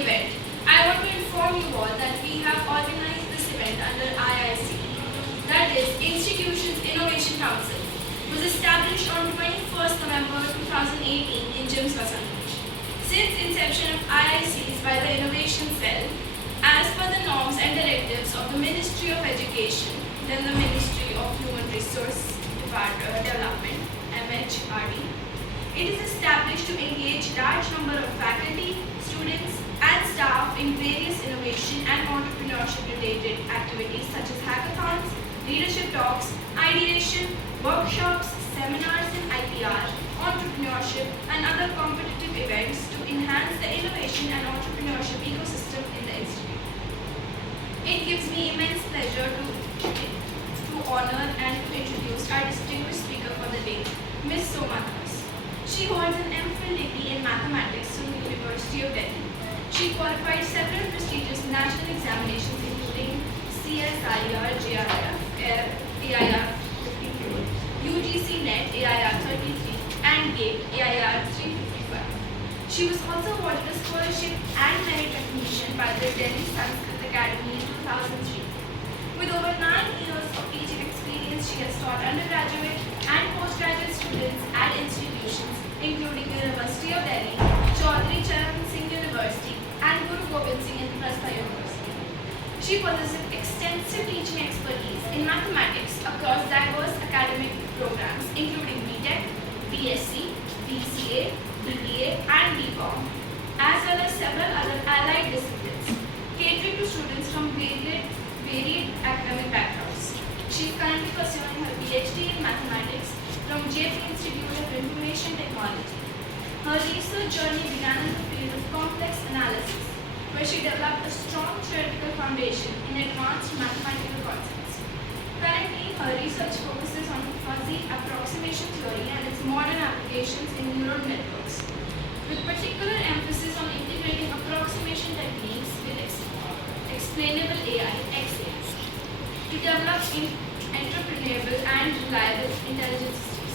event. I want to inform you all that we have organized this event under IIC, that is Institutions Innovation Council, was established on 21st November 2018 in GIMS Vasanthurst. Since inception of IICs by the Innovation Cell, as per the norms and directives of the Ministry of Education, then the Ministry of Human Resource Development, MHRD, it is established to engage large number of faculty, students and staff in various innovation and entrepreneurship related activities such as hackathons, leadership talks, ideation, workshops, seminars in IPR, entrepreneurship and other competitive events to enhance the innovation and entrepreneurship ecosystem in the institute. It gives me immense pleasure to honor and to introduce our distinguished speaker for the day, Ms. Soma Das. She holds an MPhil degree in mathematics from the University of Delhi. She qualified several prestigious national examinations including CSIR, JRF, AIR 54, UGC NET, AIR 33 and GATE, AIR 355. She was also awarded a scholarship and merit recognition by the Delhi Sanskrit Academy in 2003. With over 9 years of teaching experience, she has taught undergraduate and postgraduate students at institutions including University of Delhi, Chaudhry Charan Singh University and Guru Gobind Singh Intrasta University. She possesses extensive teaching expertise in mathematics across diverse academic programs including BTech, BSc, BCA, BBA and BCom, as well as several other allied disciplines, catering to students from varied academic backgrounds. She is currently pursuing her PhD in mathematics from JP Institute of Information Technology. Her research journey began in the field of complex analysis, where she developed a strong theoretical foundation in advanced mathematical concepts. Currently, her research focuses on fuzzy approximation theory and its modern applications in neural networks, with particular emphasis on integrating approximation techniques with explainable AI (XAI) to develop entrepreneurial and reliable intelligence systems.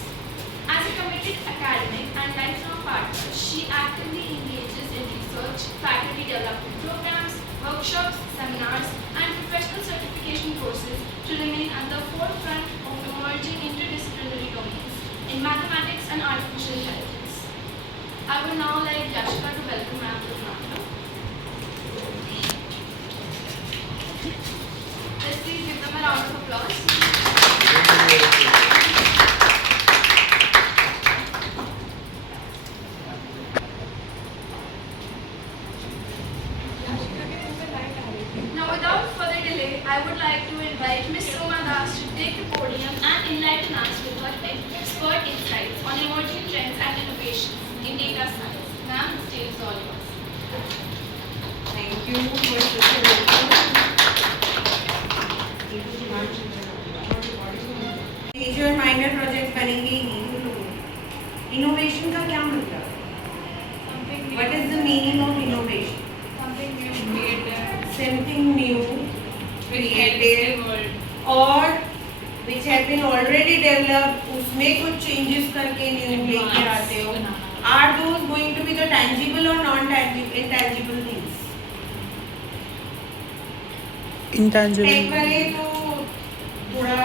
As a committed academic and lifelong partner, she actively engages in research, faculty development programs, workshops, seminars, and professional certification courses to remain at the forefront of emerging interdisciplinary domains in mathematics and artificial intelligence. I would now like Yashika to welcome Ma'am to the panel. Let's please give them a round of applause. Now, without further delay, I would like to invite Ms. Soma Das to take the podium and enlighten us with her expert insights on emerging trends and innovations in data science. Ma'am, the stage is all yours. Thank you for such a welcome. Major minor project बनेंगे ही। Innovation का क्या मतलब? What is the meaning of innovation? Something new, created, or which have been already developed, उसमें कुछ changes करके new लेके आते हो. Are those going to be the tangible or non-tangible, intangible things? Intangible. Tech वाले तो थोड़ा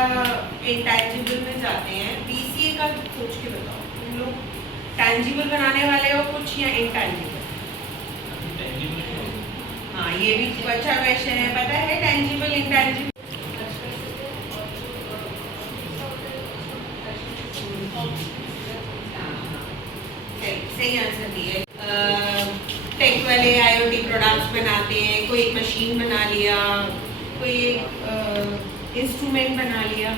इंटैंजिबल में जाते हैं. बीसीए का सोच के बताओ, तुम लोग टैंजिबल बनाने वाले हो कुछ या इंटैंजिबल? हाँ, ये भी अच्छा क्वेश्चन है. पता है टैंजिबल इंटैंजिबल? सही आंसर दिए. टेक वाले आईओटी प्रोडक्ट्स बनाते हैं. कोई एक मशीन बना लिया, कोई एक इंस्ट्रूमेंट बना लिया.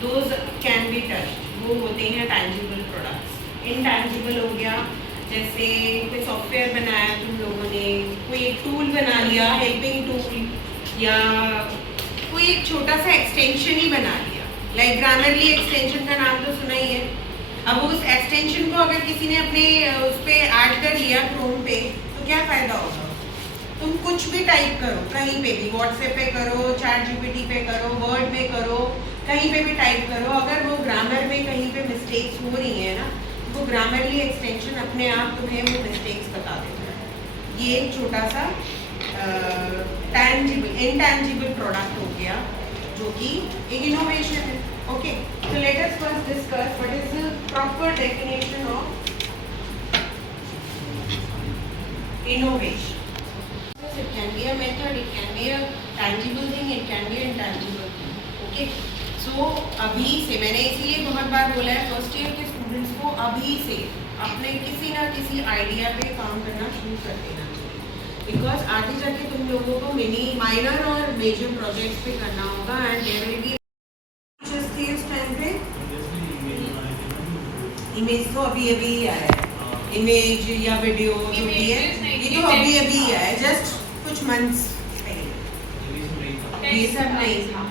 दोज कैन बी टच्ड, वो होते हैं टैंजिबल प्रोडक्ट्स. इनटैंजिबल हो गया जैसे कोई सॉफ्टवेयर बनाया तुम लोगों ने, कोई एक टूल बना लिया, हेल्पिंग टूल, या कोई एक छोटा सा एक्सटेंशन ही बना लिया. लाइक ग्रामरली एक्सटेंशन का नाम तो सुना ही है. अब उस एक्सटेंशन को अगर किसी ने अपने उस पर ऐड कर लिया क्रोम पे, तो क्या फ़ायदा होगा? तुम कुछ भी टाइप करो, कहीं पे भी, व्हाट्सएप पे करो, चैट जीपीटी पे करो, वर्ड में करो, कहीं पे भी टाइप करो. अगर वो ग्रामर में कहीं पे मिस्टेक्स हो रही है ना, वो ग्रामरली एक्सटेंशन अपने आप तुम्हें वो मिस्टेक्स बता देता है. ये एक छोटा सा इंटैंजिबल प्रोडक्ट हो गया जो कि एक इनोवेशन है. Okay, so let us first discuss what is the proper definition of innovation. It can be a method, it can be a tangible thing, it can be an intangible thing. Okay, so अभी से मैंने इसीलिए बहुत बार बोला है first year के students को अभी से अपने किसी ना किसी आइडिया पे काम करना शुरू कर देना चाहिए, बिकॉज आगे जाके तुम लोगों को मिनी माइनर और मेजर प्रोजेक्ट्स पे करना होगा एंड देयर विल बी उस टाइम पे इमेज तो अभी अभी आया है, इमेज या वीडियो जो भी है ये तो अभी अभी आया है, जस्ट कुछ मंथ्स पहले. ये सब नहीं था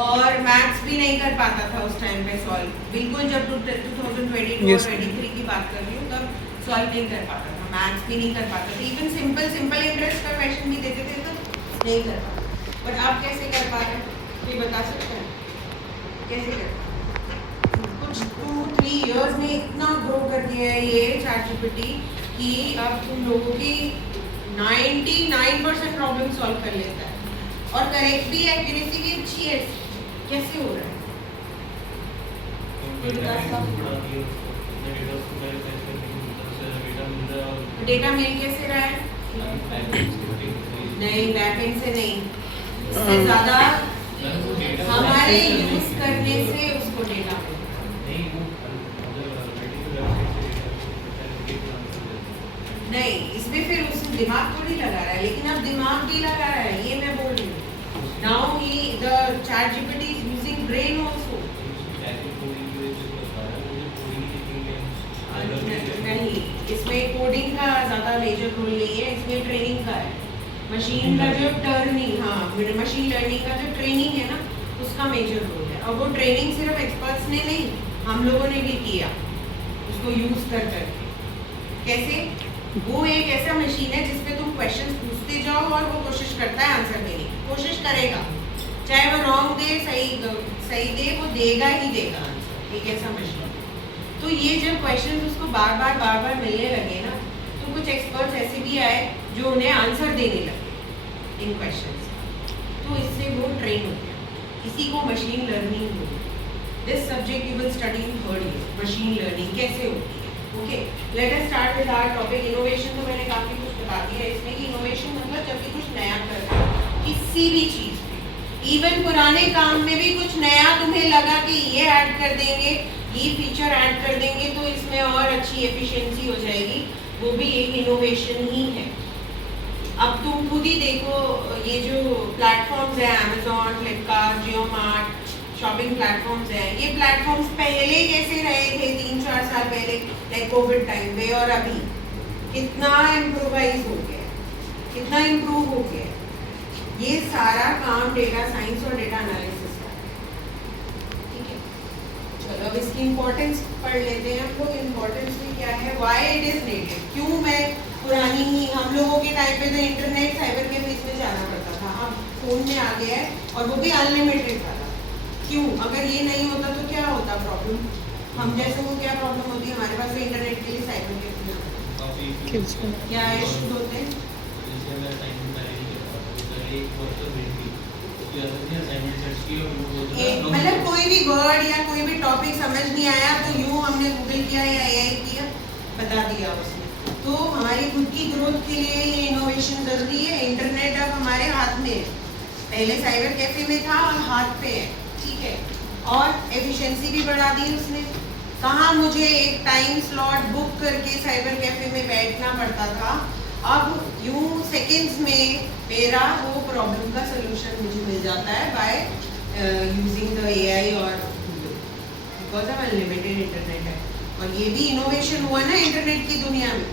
और मैथ्स भी नहीं कर पाता था उस टाइम पे सॉल्व, बिल्कुल जब 2022 और 23 की बात कर रही हूँ तब सॉल्व नहीं कर पाता था, मैथ्स भी नहीं कर पाता था, इवन सिंपल इंटरेस्ट का क्वेश्चन भी देते थे तो नहीं कर पाता. बट आप कैसे कर पा रहे हैं ये बता सकते हैं कैसे कर पा रहे हैं? कुछ 2-3 इयर्स में इतना ग्रो कर दिया है ये ChatGPT कि अब तुम लोगों की 99% प्रॉब्लम सॉल्व कर लेता है और करेक्ट भी एक्यूरेसी भी अच्छी है. कैसे हो रहा है? डेटा मिल कैसे रहा है? नहीं, बैकएंड से नहीं, इससे ज्यादा हमारे यूज करने से उसको डेटा नहीं, इसमें फिर उसने दिमाग थोड़ी लगा रहा है, लेकिन अब दिमाग भी लगा रहा है, ये मैं बोल रही हूँ. Now he the ChatGPT is using brain also. नहीं, इसमें कोडिंग का ज़्यादा मेजर रोल नहीं है, इसमें ट्रेनिंग का है. मशीन का जो टर्निंग, हाँ मशीन लर्निंग का जो ट्रेनिंग है ना उसका मेजर रोल है. और वो ट्रेनिंग सिर्फ एक्सपर्ट्स ने नहीं, हम लोगों ने भी किया उसको यूज़ कर करके. कैसे? वो एक ऐसा मशीन है जिसपे तुम क्वेश्चंस पूछते जाओ और वो कोशिश करता है आंसर देने की, कोशिश करेगा, चाहे वो रॉन्ग दे सही दे, वो देगा ही देगा आंसर. एक ऐसा मशीन. तो ये जब क्वेश्चंस उसको बार बार मिलने लगे ना तो कुछ एक्सपर्ट्स ऐसे भी आए जो उन्हें आंसर देने लगे इन क्वेश्चंस. तो इससे वो ट्रेन हो गया. इसी को मशीन लर्निंग बोलते हैं. This subject you will study in 3rd year, machine learning कैसे होती है. Okay, let us start with our topic innovation. तो मैंने काफी कुछ बता दिया इसमें कि इनोवेशन मतलब जब भी कुछ नया करना किसी भी चीज में, इवन पुराने काम में भी कुछ नया तुम्हें लगा कि ये ऐड कर देंगे, ये फीचर ऐड कर देंगे तो इसमें और अच्छी एफिशिएंसी हो जाएगी, वो भी एक इनोवेशन ही है. अब तुम खुद ही देखो ये जो प्लेटफॉर्म्स है Amazon, फ्लिपकार्ट, जियो मार्ट, शॉपिंग प्लेटफॉर्म्स हैं, ये प्लेटफॉर्म्स पहले कैसे रहे थे 3-4 साल पहले लाइक कोविड टाइम पे, और अभी कितना इम्प्रोवाइज हो गया, कितना इम्प्रूव हो गया. ये सारा काम डेटा साइंस और डेटा एनालिसिस का है. ठीक है, चलो अब इसकी इम्पोर्टेंस पढ़ लेते हैं. हम लोग इम्पोर्टेंस में क्या है, व्हाई इट इज नीडेड. क्यों मैं पुरानी ही, हम लोगों के टाइम पे तो इंटरनेट साइबर के बीच में जाना पड़ता था, अब फोन में आ गया है और वो भी अनलिमिटेड वाला. क्यों? अगर ये नहीं होता तो क्या होता प्रॉब्लम, हम जैसे को क्या प्रॉब्लम होती है, हमारे पास इंटरनेट के लिए साइबर के क्या इश्यूज होते हैं. मतलब कोई भी वर्ड या कोई भी टॉपिक समझ नहीं आया तो यूँ हमने गूगल किया या AI किया, बता दिया उसने. तो हमारी खुद की ग्रोथ के लिए ये इनोवेशन जरूरी है. इंटरनेट अब हमारे हाथ में है, पहले साइबर कैफे में था और हाथ पे है. ठीक है, और एफिशिएंसी भी बढ़ा दी उसने. कहाँ मुझे एक टाइम स्लॉट बुक करके साइबर कैफे में बैठना पड़ता था, अब यूँ सेकेंड्स में मेरा वो प्रॉब्लम का सोल्यूशन मुझे मिल जाता है बाय यूजिंग द AI और बिकॉज ऑफ अनलिमिटेड इंटरनेट है. और ये भी इनोवेशन हुआ ना इंटरनेट की दुनिया में,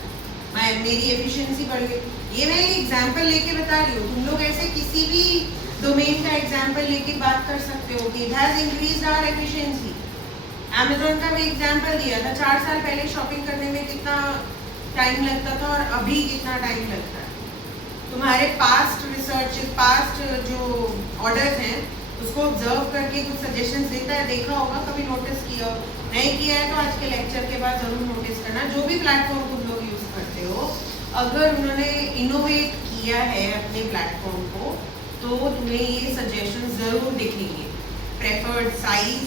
मेरी एफिशिएंसी बढ़ गई. ये मैं एक एग्जांपल लेके बता रही हूँ, तुम लोग ऐसे किसी भी डोमेन का एग्जांपल लेके बात कर सकते हो कि it has increased our efficiency. Amazon का भी एग्जांपल दिया था, 4 साल पहले शॉपिंग करने में कितना टाइम लगता था और अभी कितना टाइम लगता है. तुम्हारे पास्ट रिसर्च, पास्ट जो ऑर्डर्स हैं उसको ऑब्जर्व करके कुछ सजेशंस देता है, देखा होगा कभी, नोटिस किया हो. नहीं किया है तो आज के लेक्चर के बाद जरूर नोटिस करना. जो भी प्लेटफॉर्म तुम लोग यूज करते हो अगर उन्होंने इनोवेट किया है अपने प्लेटफॉर्म को तो तुम्हें ये सजेशन ज़रूर दिखेंगे. Preferred size,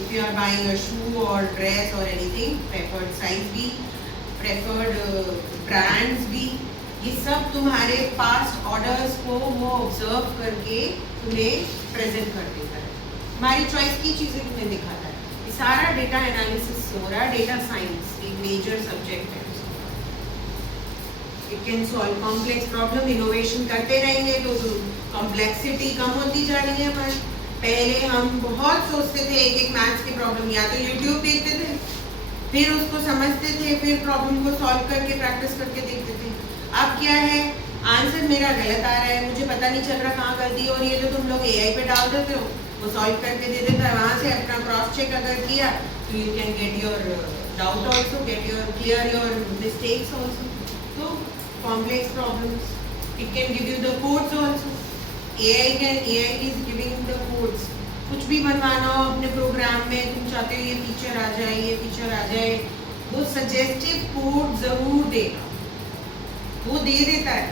if you are buying a shoe और ड्रेस और एनीथिंग, प्रेफर्ड साइज भी, प्रेफर्ड ब्रांड्स भी, ये सब तुम्हारे पास्ट ऑर्डर्स को वो ऑब्जर्व करके तुम्हें प्रेजेंट कर देता है. हमारी चॉइस की चीज़ें तुम्हें दिखाता है. ये सारा डेटा एनालिसिस हो रहा है. डेटा साइंस एक मेजर सब्जेक्ट है. It can solve complex problem. Innovation करते रहेंगे तो कॉम्प्लेक्सिटी कम होती जा रही है. हमारी पहले हम बहुत सोचते थे एक एक मैथ्स की प्रॉब्लम, या तो यूट्यूब देखते थे, फिर उसको समझते थे, फिर प्रॉब्लम को सॉल्व करके प्रैक्टिस करके देखते थे. अब क्या है, आंसर मेरा गलत आ रहा है, मुझे पता नहीं चल रहा कहाँ गलती हो रही है, तो तुम लोग एआई पे डाल देते हो, वो सॉल्व करके दे देता है. वहाँ से अपना क्रॉस चेक अगर किया तो you can get your doubt also, get your clear your mistakes also. तो complex problems it can give you the codes also. AI is giving the codes. कुछ भी बनवाना हो अपने प्रोग्राम में, तुम चाहते हो ये फीचर आ जाए, ये फीचर आ जाए, वो सजेस्टिव कोड ज़रूर देगा, वो दे देता है.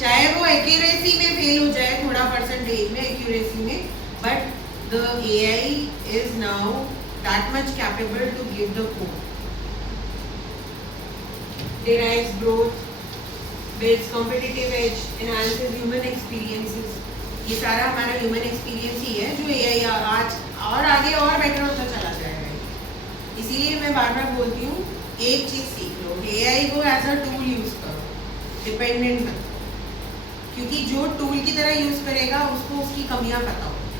चाहे वो एक्यूरेसी में फेल हो जाए, थोड़ा परसेंटेज में एक्यूरेसी में, but the AI is now that much capable to give the code. derives growth, builds competitive edge, enhances human experiences. ये सारा हमारा ह्यूमन एक्सपीरियंस ही है जो एआई आज और आगे और बेटर होता चला जाएगा. इसीलिए मैं बार बार बोलती हूँ, एक चीज़ सीख लो, एआई को एज अ टूल यूज़ करो, डिपेंडेंट मत करो. क्योंकि जो टूल की तरह यूज़ करेगा उसको उसकी कमियाँ पता होगी,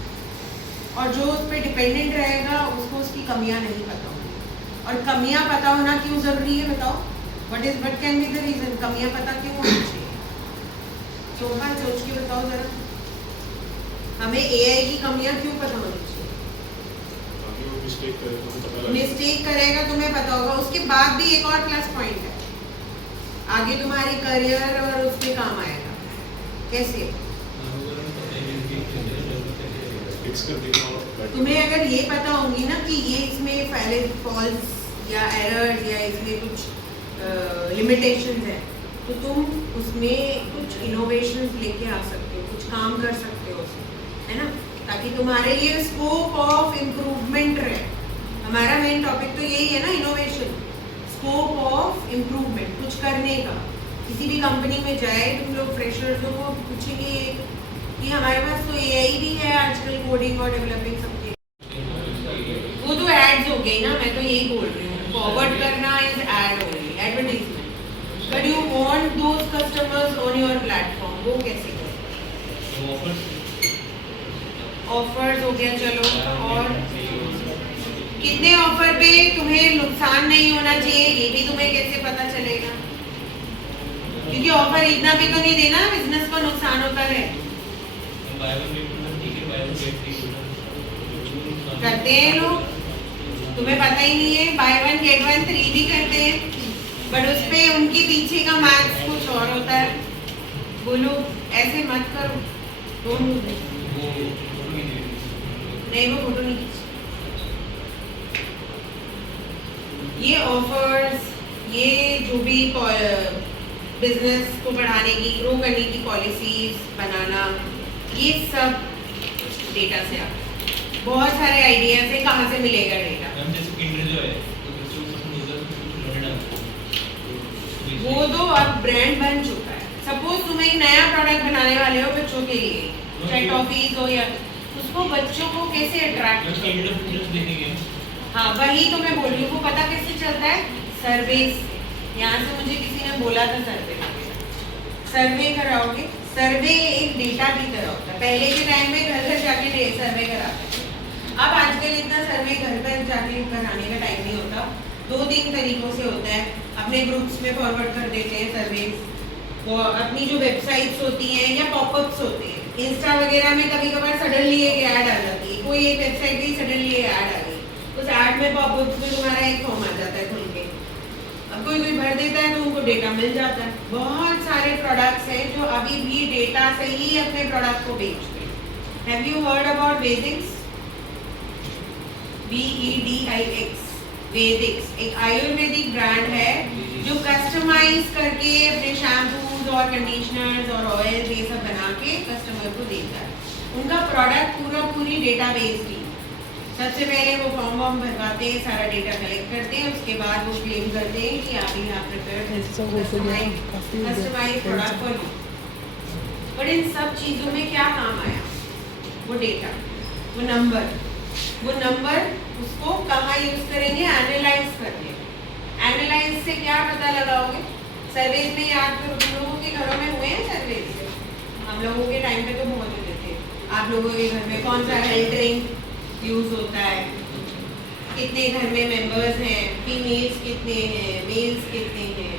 और जो उस पर डिपेंडेंट रहेगा उसको उसकी कमियाँ नहीं पता होगी. और कमियाँ पता होना क्यों ज़रूरी है, बताओ. What can be the reason, कमियाँ पता क्यों होनी चाहिए? सोच के बताओ ज़रा, हमें एआई की कमियां क्यों पता होनी चाहिए? मिस्टेक करेगा तुम्हें पता होगा, उसके बाद भी एक और प्लस पॉइंट है, आगे तुम्हारे करियर और उसमें काम आएगा. कैसे? तुम्हें अगर ये पता होगी ना कि ये इसमें पहले फॉल्स या एरर्स या इसमें कुछ लिमिटेशंस है, तो तुम उसमें कुछ इनोवेशंस लेके आ सकते हो, कुछ काम कर सकते हो उसमें, है ना, ताकि तुम्हारे लिए स्कोप ऑफ इम्प्रूवमेंट रहे. हमारा मेन टॉपिक तो यही है ना, इनोवेशन, स्कोप ऑफ इम्प्रूवमेंट, कुछ करने का. किसी भी कंपनी में जाए तुम लोग फ्रेशर्स हो, वो पूछेंगे कि हमारे पास तो एआई भी है आजकल, कोडिंग और डेवलपिंग सबके. वो तो एड्स हो गई ना, मैं तो यही बोल रही हूँ, फॉरवर्ड करना is ad only, advertisement. But you want those customers on your platform, वो कैसे करें? ऑफर्स हो गया, चलो, और कितने ऑफर पे तुम्हें नुकसान नहीं होना चाहिए ये भी तुम्हें कैसे पता चलेगा? क्योंकि ऑफर इतना भी तो नहीं देना बिजनेस को नुकसान होता है. करते हैं लोग, तुम्हें पता ही नहीं है, by one get one free भी करते हैं, बट उस पे उनके पीछे का मैथ्स कुछ और होता है. बोलो ऐसे मत करो, नहीं वो फोटो नहीं खींच. ये ऑफर्स, ये जो भी बिजनेस को बढ़ाने की, ग्रो करने की पॉलिसीज बनाना, ये सब डेटा से आता है. बहुत सारे आइडियाज है, कहाँ से मिलेगा डेटा? वो तो अब ब्रांड बन चुका है. सपोज तुम एक नया प्रोडक्ट बनाने वाले हो बच्चों के लिए, चाहे टॉफीज हो, या उसको बच्चों को कैसे अट्रैक्ट, हाँ वही तो मैं बोल रही हूँ. वो पता कैसे चलता है? सर्वेस. यहाँ से मुझे किसी ने बोला था सर्वे कराओगे. सर्वे एक डेटा की तरह होता है. पहले के टाइम में घर घर जाके सर्वे कराते थे. अब आजकल इतना सर्वे घर घर जाके कराने का टाइम नहीं होता. 2-3 तरीकों से होता है. अपने ग्रुप्स में फॉरवर्ड कर देते हैं सर्वेस, वो अपनी जो वेबसाइट्स होती हैं या पॉपअप्स होते हैं, इंस्टा वगैरह में कभी कभार सडनली एक ऐड आ जाती है. कोई एक वेबसाइट की सडनली ऐड आ गई, उस ऐड में पॉपअप में तुम्हारा एक फॉर्म आ जाता है खुल के. अब कोई भर देता है तो उनको डेटा मिल जाता है. बहुत सारे प्रोडक्ट्स हैं जो अभी भी डेटा से ही अपने प्रोडक्ट को बेचते हैं. Have you heard about Vedix? VEDIX, Vedix एक आयुर्वेदिक ब्रांड है जो कस्टमाइज करके अपने शैम्पूज और कंडीशनर्स और ऑयल ये सब बना के कस्टमर को देता है। उनका प्रोडक्ट पूरी डेटा बेस्ड ही। सबसे पहले वो फॉर्म भरवाते हैं, सारा डेटा कलेक्ट करते हैं, उसके बाद वो क्लेम करते हैं कि आप यहाँ prepare customise product for you. पर इन सब चीज़ों में क्या काम आया? वो डेटा, वो नंबर उसको कहाँ यूज करेंगे? एनालाइज करके। एनालाइज से क्या पता लगाओगे? सर्वेज में याद करो, तुम लोगों के घरों में हुए हैं सर्वेज? हम लोगों के टाइम पे तो बहुत होते थे। आप लोगों के घर में कौन सा हेल्थ ड्रिंक यूज होता है, कितने घर में मेंबर्स हैं, फीमेल्स कितने हैं, मेल्स कितने हैं,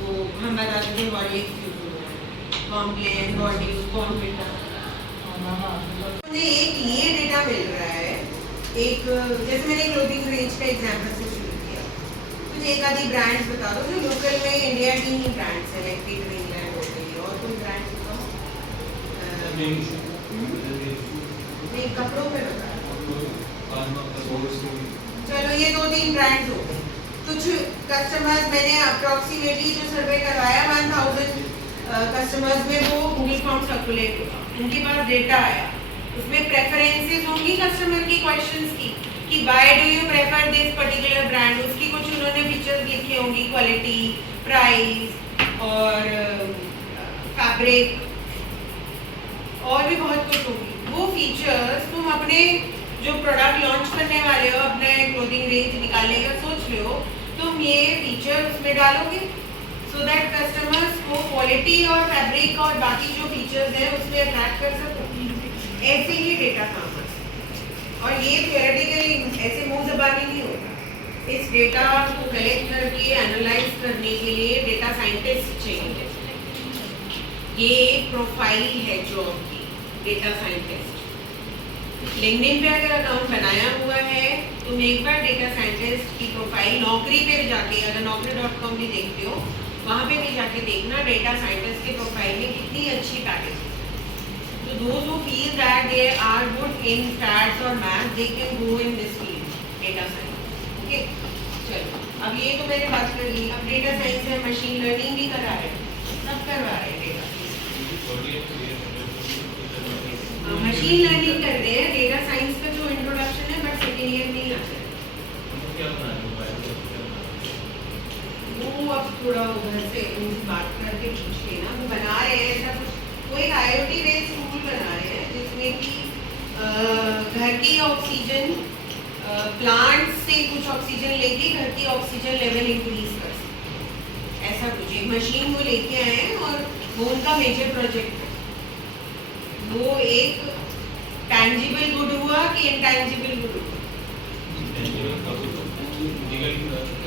वो हम बताते थे हॉर्लिक्स यूज हो रहा है, कॉम्प्लेन, बॉडी, कॉन्फिटा। एक ये डेटा मिल रहा है, एक जैसे मैंने क्लोथिंग रेंज का एग्जांपल से शुरू किया, कुछ एक आधी ब्रांड्स बता दो जो लोकल में इंडिया की ही ब्रांड्स है, लाइक पीटर इंग्लैंड हो गई, और कोई ब्रांड बताओ? नहीं, कपड़ों में बताओ। चलो ये 2-3 ब्रांड्स हो गए। कुछ कस्टमर्स मैंने अप्रोक्सीमेटली जो सर्वे करवाया 1000 कस्टमर्स में वो गूगल फॉर्म सर्कुलेट हुआ, उनके पास डेटा आया, उसमें प्रेफरेंसेस होंगी कस्टमर की, क्वेश्चंस की कि why do you prefer this particular brand, उसकी कुछ उन्होंने फीचर्स लिखे होंगी, क्वालिटी, प्राइस और फैब्रिक और भी बहुत कुछ होगी। वो फीचर्स तुम अपने जो प्रोडक्ट लॉन्च करने वाले हो, अपने क्लोथिंग रेंज निकालने का सोच रहे हो, तुम ये फीचर उसमें डालोगे सो दैट कस्टमर्स को क्वालिटी और फैब्रिक और बाकी जो फीचर्स हैं उसमें अट्रैक्ट कर सको। ऐसे ही डेटा काम है, और ये थियोरेटिकली ऐसे मुंह ज़बानी नहीं होगा। इस डेटा को कलेक्ट करके एनालाइज करने के लिए डेटा साइंटिस्ट चाहिए। ये एक प्रोफाइल है जॉब की, डेटा साइंटिस्ट। लिंक्डइन पे अगर अकाउंट बनाया हुआ है तुम एक बार डेटा साइंटिस्ट की प्रोफाइल नौकरी पे भी जाके, अगर naukri.com भी देखते हो वहाँ पे भी जाके देखना डेटा साइंटिस्ट के प्रोफाइल में कितनी अच्छी पैकेज है। तो those who feel that they are good in stats or math, they can go in this field, data science. Okay? चलो, अब ये तो मैंने बात कर ली। अब डेटा साइंस में मशीन लर्निंग भी करा रहे हैं, सब करवा रहे हैं डेटा। मशीन लर्निंग कर रहे हैं, डेटा साइंस का जो इंट्रोडक्शन है बट सेकेंड ईयर में ही आता है। वो अब थोड़ा उधर से उनसे बात करके पूछ लेना, वो बना रहे हैं ऐसा कुछ, वो एक IoT बेस्ड टूल बना रहे हैं जिसमें कि घर की ऑक्सीजन, प्लांट से कुछ ऑक्सीजन लेके घर की ऑक्सीजन लेवल इंक्रीज कर सकते, ऐसा कुछ एक मशीन वो लेके आए हैं और वो उनका मेजर प्रोजेक्ट है। वो एक टैंजिबल गुड हुआ कि इनटैंजिबल गुड हुआ?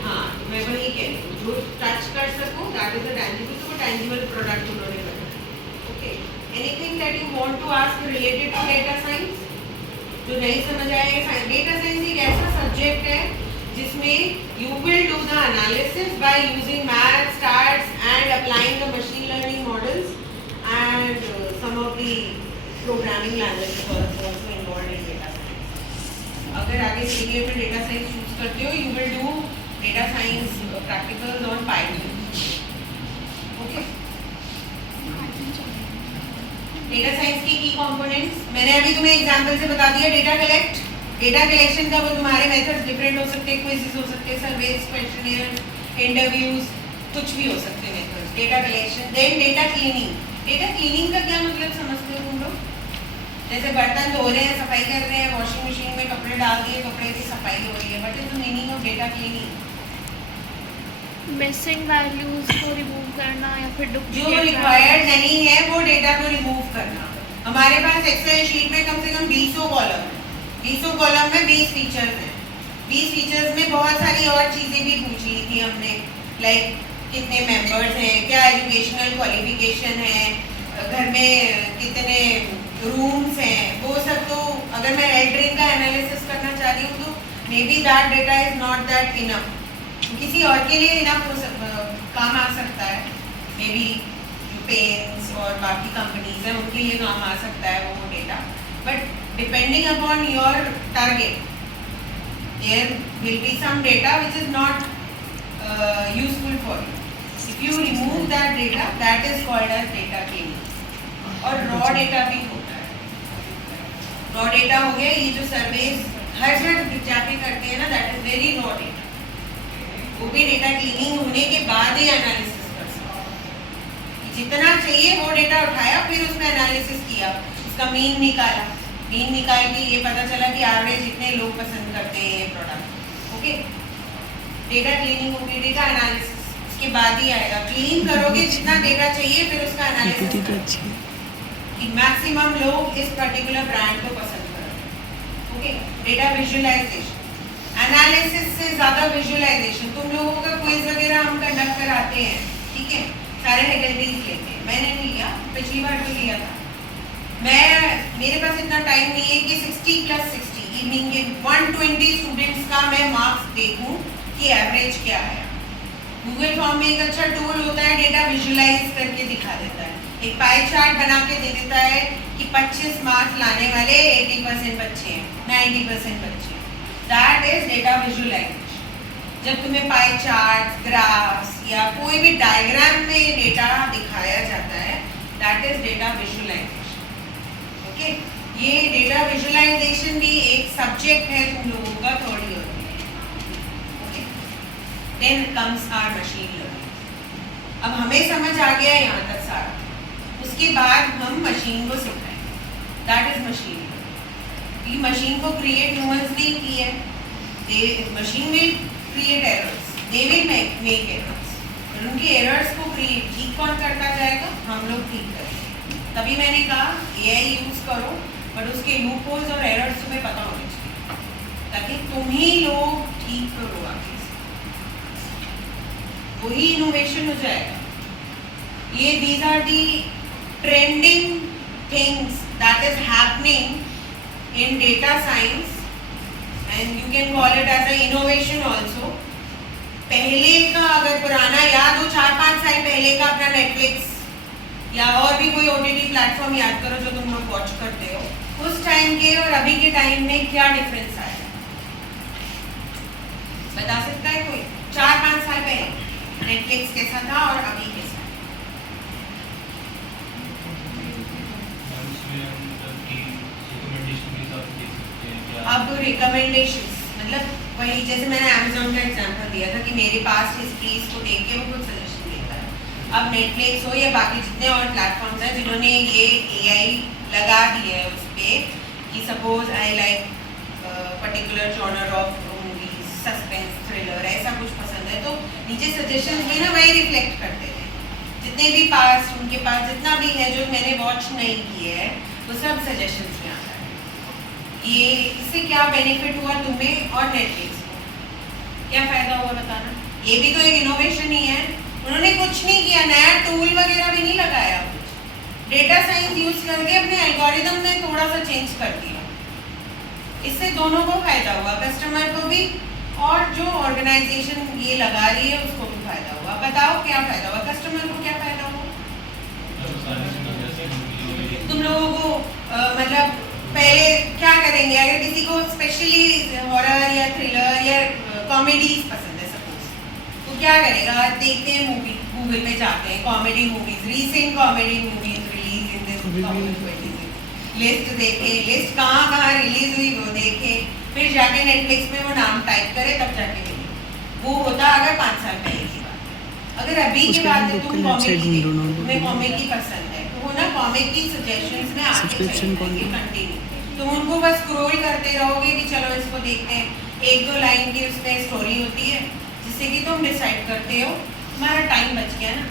हाँ, मैं वही कह रही हूँ, जो टच कर सको दैट इज अ टैंजिबल, तो वो टैंजिबल प्रोडक्ट उन्होंने बनाया। Okay, anything that you want to ask related to data science जो नहीं समझ आएगा? डेटा साइंस एक ऐसा सब्जेक्ट है जिसमें you will do the analysis by using math, stats and applying the machine learning models and some of the programming languages also involved in data science. अगर आगे सीनियर में डेटा साइंस चूज करते हो, you will do data science practicals on Python. Okay? Data science के की components मैंने अभी तुम्हें एग्जांपल से बता दिया। डेटा कलेक्ट, डेटा कलेक्शन का वो तुम्हारे मेथड्स डिफरेंट हो सकते हैं, क्विज़ेस हो सकते हैं, सर्वेज, क्वेश्चनियर, इंटरव्यूज, कुछ भी हो सकते हैं methods. Data collection, then data cleaning. Data cleaning का क्या मतलब समझते हो तुम लोग? जैसे बर्तन धो रहे हैं, सफाई कर रहे हैं, वॉशिंग मशीन में कपड़े डाल दिए, कपड़े की सफाई हो रही है, what is the meaning of data cleaning? Missing values को रिमूव करना या फिर जो रिक्वायर्ड नहीं है वो डेटा को रिमूव करना। हमारे पास एक्सेल शीट में कम से कम 200 कॉलम है, 200 कॉलम में 20 फीचर्स हैं। 20 फीचर्स में बहुत सारी और चीज़ें भी पूछी थी हमने, लाइक कितने मेंबर्स हैं, क्या एजुकेशनल क्वालिफिकेशन है, घर में कितने रूम्स हैं, वो सब। तो अगर मैं एल्ड्रिंग का एनालिसिस करना चाह रही हूँ तो may be that data is not that enough, किसी और के लिए इनफ काम आ सकता है। मे बी पेन्स और बाकी कंपनीज हैं उनके लिए काम आ सकता है वो data, but depending upon your target there will be some data which is not useful for you. If you remove that data, that is called as data cleaning. और raw data भी होता है. Raw data हो गया ये जो surveys हर जगह जाके करते हैं ना, that is very raw data. वो भी data cleaning होने के बाद ही analysis कर सकते हैं. जितना चाहिए वो data उठाया, फिर उसमें analysis किया, उसका mean निकाला. मीन निकाल के ये पता चला कि एवरेज इतने लोग पसंद करते हैं ये प्रोडक्ट. ओके, डेटा क्लीनिंग होगी, डेटा एनालिसिस उसके बाद ही आएगा. क्लीन करोगे जितना डेटा चाहिए, फिर उसका एनालिसिस कि मैक्सिमम लोग इस पर्टिकुलर ब्रांड को पसंद करें. ओके, डेटा विजुअलाइजेशन, एनालिसिस से ज़्यादा विजुअलाइजेशन. तुम लोगों का क्विज वगैरह हम कंडक्ट कराते हैं, ठीक है, सारे फैकल्टीज लेते हैं. मैंने नहीं लिया, पिछली बार तो लिया था. मेरे पास इतना टाइम नहीं है कि 60 + 60 इवनिंग के 120 स्टूडेंट्स का मैं मार्क्स देखूं कि एवरेज क्या आया. गूगल फॉर्म में एक अच्छा टूल होता है, डेटा विजुअलाइज करके दिखा देता है. एक पाई चार्ट बना के दे देता है कि 25 मार्क्स लाने वाले 80% बच्चे हैं, 90% बच्चे हैं. That is data visualisation. जब तुम्हें पाई चार्ट, ग्राफ्स या कोई भी डायग्राम में डेटा दिखाया जाता है, that is data visualisation. Okay, ये डेटा विजुअलाइजेशन भी एक सब्जेक्ट है तुम लोगों का थर्ड ईयर में. Okay, then comes our machine learning. अब हमें समझ आ गया यहाँ तक सारा, उसके बाद हम मशीन को सिखाएंगे. That is machine learning. ये मशीन को क्रिएट ह्यूमंस ने की है. Machine will create errors, they will make errors. और उनके एरर्स को ठीक कौन करता जाएगा? हम लोग ठीक करेंगे. तभी मैंने कहा AI यूज करो, बट उसके लूप होल्स और एरर्स तुम्हें पता होने चाहिए, ताकि तुम ही लोग ठीक करो आगे. वही इनोवेशन हो जाएगा. ये these are the trending things that is happening in data science, and you can call it as an innovation also. पहले का अगर पुराना याद हो, 4-5 साल पहले का अपना नेटफ्लिक्स या और भी कोई OTT प्लेटफॉर्म याद करो जो तुम लोग वॉच करते हो, उस टाइम के और अभी के टाइम में क्या डिफरेंस आया? बता सकता है कोई? 4-5 साल पहले नेटफ्लिक्स कैसा था और अभी कैसा? अब रिकमेंडेशंस मतलब वही, जैसे मैंने Amazon का एग्जांपल दिया था कि मेरे पास हिस्ट्रीज को देख के वो कुछ सजेशन देता है. अब नेटफ्लिक्स हो या बाकी जितने और प्लेटफॉर्म्स हैं जिन्होंने ये AI लगा दिया है उस पर कि suppose I like particular genre of movies, suspense, thriller, ऐसा कुछ पसंद है, तो नीचे सजेशन में ना वही रिफ्लेक्ट करते हैं. जितने भी पास उनके पास जितना भी है जो मैंने वॉच नहीं किए है, वो सब सजेशंस में आता है. ये इससे क्या बेनिफिट हुआ तुम्हें और नेटफ्लिक्स को? क्या फ़ायदा हुआ बताना? ये भी तो एक इनोवेशन ही है. उन्होंने कुछ नहीं किया, नया टूल वगैरह भी नहीं लगाया, डेटा साइंस यूज करके अपने एल्गोरिदम में थोड़ा सा चेंज कर दिया. इससे दोनों को फायदा हुआ, कस्टमर को भी और जो ऑर्गेनाइजेशन ये लगा रही है उसको भी फायदा हुआ. बताओ क्या फायदा हुआ? कस्टमर को क्या फायदा हुआ? तुम लोगों को मतलब पहले क्या करेंगे अगर किसी को स्पेशली हॉरर या थ्रिलर या कॉमेडीज पसंद है सपोज, तो क्या करेगा? देखते हैं मूवी, गूगल पे जाते हैं comedy movies, recent comedy movies release in this 2026, list देखे, लिस्ट कहाँ कहाँ रिलीज हुई वो देखे, फिर जाके नेटफ्लिक्स में वो नाम टाइप करे, तब जाके देखे. वो होता अगर 5 साल पहले की बात. अगर अभी की बात है, तुम कॉमेडी तुम्हें कॉमेडी पसंद है, तो वो ना कॉमेडी सजेशंस में आगे चलेंगे कंटिन्यू. तुम उनको बस स्क्रॉल करते रहोगे कि चलो इसको देखते हैं. 1-2 लाइन की उसमें स्टोरी होती है जिससे कि तुम डिसाइड करते हो. तुम्हारा टाइम बच गया ना.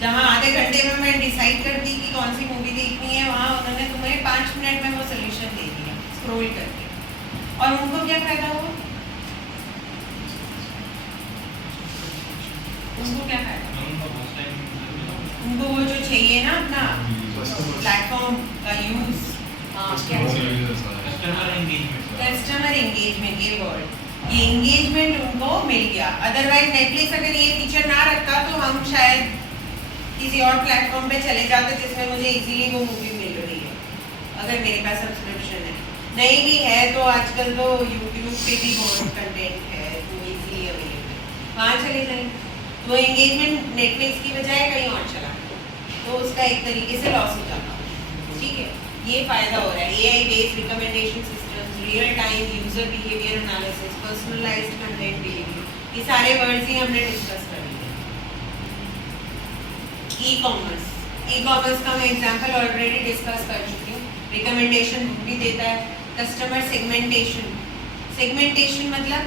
जहाँ आधे घंटे में मैं डिसाइड करती कि कौन सी मूवी देखनी है, वहाँ उन्होंने तुम्हें 5 मिनट में वो सोल्यूशन दे दिया स्क्रॉल करके. और उनको क्या फायदा हुआ? उनको क्या फायदा? उनको वो जो चाहिए ना अपना प्लेटफॉर्म का यूज, कस्टमर एंगेजमेंट, ये वर्ड, ये एंगेजमेंट उनको मिल गया. अदरवाइज नेटफ्लिक्स अगर ये फीचर ना रखता तो हम शायद किसी और प्लेटफॉर्म पे चले जाते जिसमें मुझे इजीली वो मूवी मिल रही है. अगर मेरे पास सब्सक्रिप्शन है, नहीं भी है तो आजकल तो यूट्यूब पे भी बहुत कंटेंट है जो इजीली अवेलेबल. वहाँ चले जाएंगे, तो एंगेजमेंट नेटफ्लिक्स की बजाय कहीं और चला गया, तो उसका एक तरीके से लॉस हो जाता है। ठीक है, ये फ़ायदा हो रहा है। AI based recommendation systems, real time user behaviour analysis, personalised content delivery, ये सारे वर्ड्स ही हमने डिस्कस कर लिए। ई कॉमर्स का मैं एग्जांपल ऑलरेडी डिस्कस कर चुकी हूँ। रिकमेंडेशन भी देता है। कस्टमर सेगमेंटेशन मतलब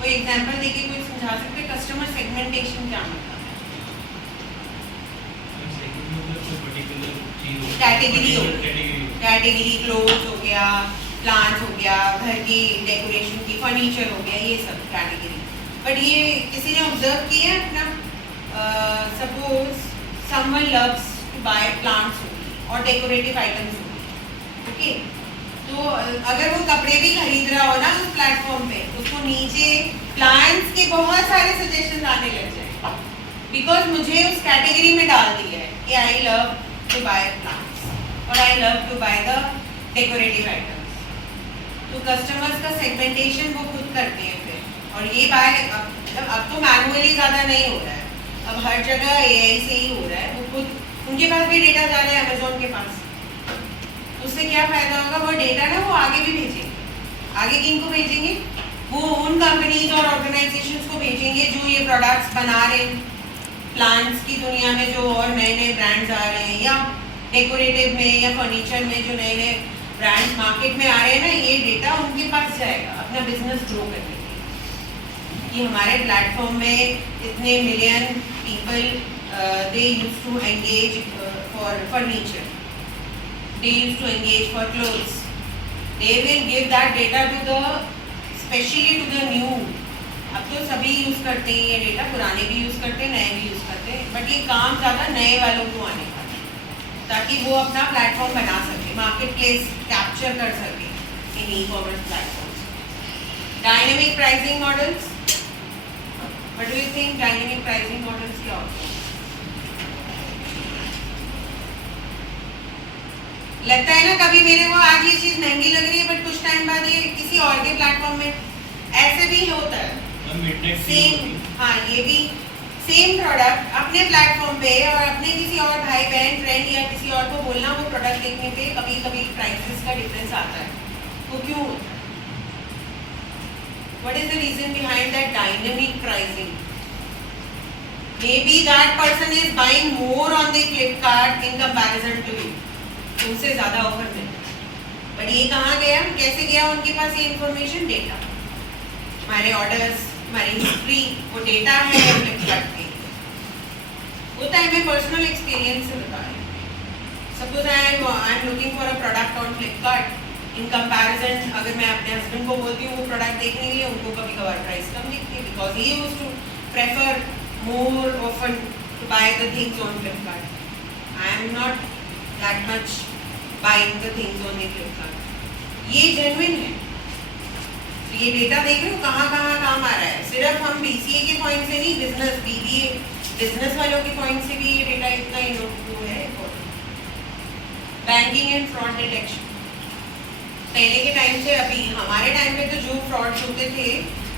कोई एग्जांपल देके कोई समझा सकते हैं कस्टमर सेगमेंटेशन क्या मतलब है? कैटेगरी क्लोथ हो गया, प्लांट हो गया, घर की डेकोरेशन की, फर्नीचर हो गया, ये सब कैटेगरी। बट ये किसी ने ऑब्जर्व किया है अपना, suppose someone loves to buy plants और डेकोरेटिव आइटम्स होगी, ओके, तो अगर वो कपड़े भी खरीद रहा हो ना उस प्लेटफॉर्म पे, उसको नीचे प्लांट्स के बहुत सारे सजेशन आने लग जाए, बिकॉज मुझे उस कैटेगरी में डाल दिया है कि I love to buy plants और I love to buy the decorative items. तो कस्टमर्स का सेगमेंटेशन वो खुद करते हैं फिर, और ये बाय अब तो मैनुअली ज़्यादा नहीं हो रहा है, अब हर जगह AI से ही हो रहा है। वो खुद, उनके पास भी डेटा जा रहा है अमेजोन के पास, उससे क्या फायदा होगा? वो डेटा ना वो आगे भी भेजेंगे। आगे किनको भेजेंगे? वो उन कंपनीज और ऑर्गेनाइजेशंस को भेजेंगे जो ये प्रोडक्ट्स बना रहे हैं, प्लांट्स की दुनिया में जो और नए नए ब्रांड्स आ रहे हैं, या डेकोरेटिव में या फर्नीचर में जो नए नए ब्रांड्स मार्केट में आ रहे हैं ना, ये डेटा उनके पास जाएगा अपना बिजनेस ग्रो करने के लिए। कि हमारे प्लेटफॉर्म में इतने million people they use to engage for furniture, they used to engage for clothes. They will give that data to the, especially to the new. अब तो सभी यूज करते हैं ये डेटा, पुराने भी यूज करते हैं, नए भी यूज करते हैं, बट ये काम ज़्यादा नए वालों को आने का है, ताकि वो अपना प्लेटफॉर्म बना सके, मार्केट प्लेस कैप्चर कर सके in e commerce platform. Dynamic pricing models, what do you think dynamic pricing models क्या होते हैं? लगता है ना कभी मेरे को आज ये चीज महंगी लग रही है, बट कुछ टाइम बाद ये किसी और के प्लेटफॉर्म में ऐसे भी होता है। सेम, हाँ, ये भी सेम प्रोडक्ट अपने प्लेटफॉर्म पे और अपने किसी और भाई बहन फ्रेंड या किसी और को बोलना, वो प्रोडक्ट देखने पे कभी कभी प्राइसेस का डिफरेंस आता है। वो क्यों होता है? What is the reason behind that dynamic pricing? Maybe that person is buying more on the Flipkart in comparison to you. उनसे ज़्यादा ऑफर मिलता है, बट ये कहाँ गया, कैसे गया उनके पास ये इंफॉर्मेशन? डेटा, हमारे ऑर्डर्स, हमारी हिस्ट्री, वो डेटा है फ्लिपकार्ट पे होता है। मैं पर्सनल एक्सपीरियंस से बता रही हूँ। Suppose I am looking for a product on Flipkart, in comparison अगर मैं अपने हस्बैंड को बोलती हूँ वो प्रोडक्ट देखने के लिए, उनको कभी कभार प्राइस कम दिखती है, because he used to prefer more often to buy the things on Flipkart. I am not that much buying the things on the Flipkart. ये genuine है। तो ये डेटा देख रहे हो कहाँ कहाँ काम आ रहा है। सिर्फ हम BCA के पॉइंट से नहीं, बिजनेस BBA बिजनेस वालों के पॉइंट से भी ये डेटा इतना इनोवेटिव है। बैंकिंग एंड फ्रॉड डिटेक्शन, पहले के टाइम से अभी हमारे टाइम पे तो जो फ्रॉड्स होते थे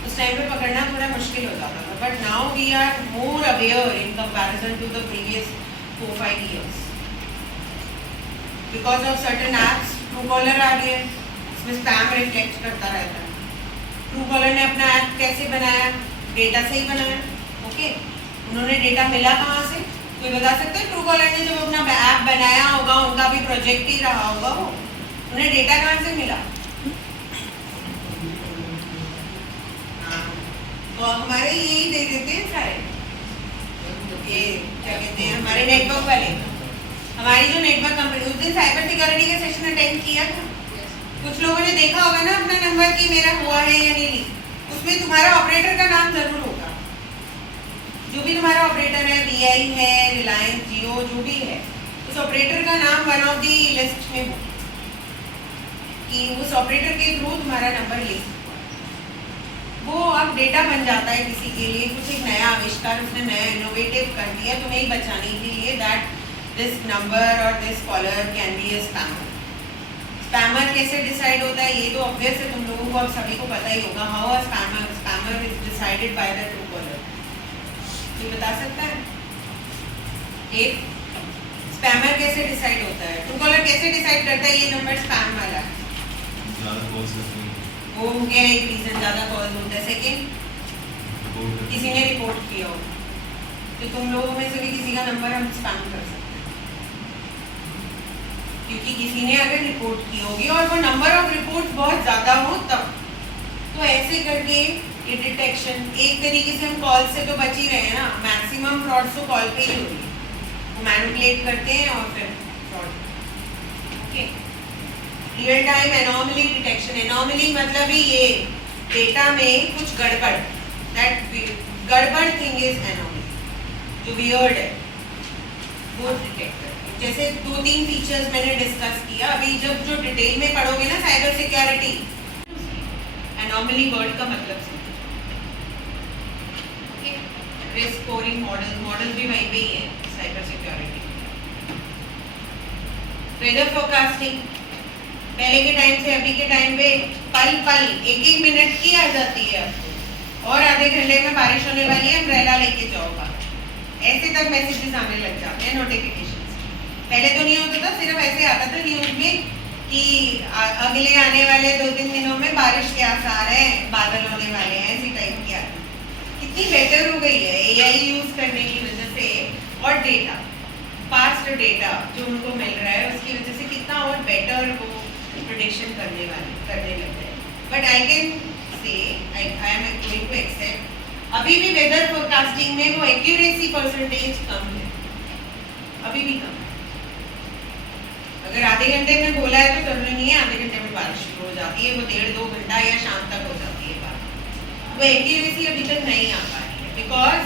उस टाइम पे पकड़ना थोड़ा मुश्किल हो जाता था, but now we are more aware in comparison to the previous 4-5 years because of certain apps. Truecaller आ गया, इसमें स्पैम रिफ्लेक्ट करता रहता है। ट्रूकॉलर ने अपना ऐप कैसे बनाया? डेटा से ही बनाया, ओके। उन्होंने डेटा मिला कहाँ से? कोई बता सकता है? ट्रूकॉलर ने जब अपना ऐप बनाया होगा, उनका भी प्रोजेक्ट ही रहा होगा वो, उन्हें डेटा कहाँ से मिला? तो हमारे यही दे देते हैं सारे, ये क्या कहते हैं, हमारे नेटवर्क वाले, हमारी जो नेटवर्क कंपनी। उस दिन साइबर सिक्योरिटी का सेशन अटेंड किया था, कुछ लोगों ने देखा होगा ना अपना नंबर कि मेरा हुआ है या नहीं। उसमें तुम्हारा ऑपरेटर का नाम जरूर होगा, जो भी तुम्हारा ऑपरेटर है, VI है, रिलायंस, जियो, जो भी है, उस ऑपरेटर का नाम वन ऑफ दी लिस्ट में हो, कि उस ऑपरेटर के थ्रू तुम्हारा नंबर ले। वो अब डेटा बन जाता है किसी के लिए, कुछ एक नया आविष्कार उसने नया इनोवेटिव कर दिया तुम्हें बचाने के लिए, दैट दिस नंबर और this caller can be a spammer. Spammer कैसे डिसाइड होता है? ये तो ऑब्वियस है, तुम लोगों को अब सभी को पता ही होगा। How a spammer is decided by the Truecaller. कोई बता सकता है? एक स्पैमर कैसे डिसाइड होता है? ट्रूकॉलर कैसे डिसाइड करता है ये नंबर स्पैम वाला है? वो हो गया एक रीजन, ज़्यादा कॉल होता है। सेकेंड, किसी ने रिपोर्ट किया हो, तो तुम लोगों में से भी किसी का नंबर हम स्पैम कर सकते हैं, क्योंकि किसी ने अगर रिपोर्ट की होगी और वो नंबर ऑफ रिपोर्ट बहुत ज़्यादा हो तब। तो ऐसे करके ये डिटेक्शन, एक तरीके से हम कॉल से तो बच ही रहे हैं ना, मैक्सिमम फ्रॉड तो कॉल पे ही हो रही है, वो मैनिपुलेट करते हैं और फिर fraud. Okay, real time anomaly detection. Anomaly मतलब ही ये डेटा में कुछ गड़बड़, दैट गड़बड़ थिंग इज एनॉमली, जो वियर्ड है वो डिटेक्ट करते हैं। जैसे 2-3 फीचर्स मैंने डिस्कस किया, अभी जब जो डिटेल में पढ़ोगे ना साइबर सिक्योरिटी, एनॉमली वर्ड का मतलब समझो। ओके, रिस्क स्कोरिंग मॉडल भी वहीं पे ही है साइबर सिक्योरिटी। वेदर फोरकास्टिंग, पहले के टाइम से अभी के टाइम पे पल 1-1 मिनट की आ जाती है आपको, और आधे घंटे में बारिश होने वाली है, अम्ब्रेला लेके जाओ बाहर, ऐसे तक मैसेजेस आने लग जाते हैं, नोटिफिकेशंस। पहले तो नहीं होता था, सिर्फ ऐसे आता था न्यूज में कि अगले आने वाले 2-3 दिनों में बारिश के आसार हैं, बादल होने वाले हैं, ऐसी टाइप की आती। कितनी बेटर हो गई है एआई यूज करने की वजह से, और डेटा, फास्ट डेटा जो उनको मिल रहा है उसकी वजह से कितना और बेटर वो प्रेडिक्शन करने लग गए। But I can say I am going to accept, अभी भी वेदर फोरकास्टिंग में वो एक्यूरेसी परसेंटेज कम है, अभी भी कम है। अगर आधे घंटे में बोला है तो जरूरी नहीं है आधे घंटे में बारिश शुरू हो जाती है, वो 1.5-2 घंटा या शाम तक हो जाती है बारिश। वो एक्यूरेसी अभी तक नहीं आ पा रही है, because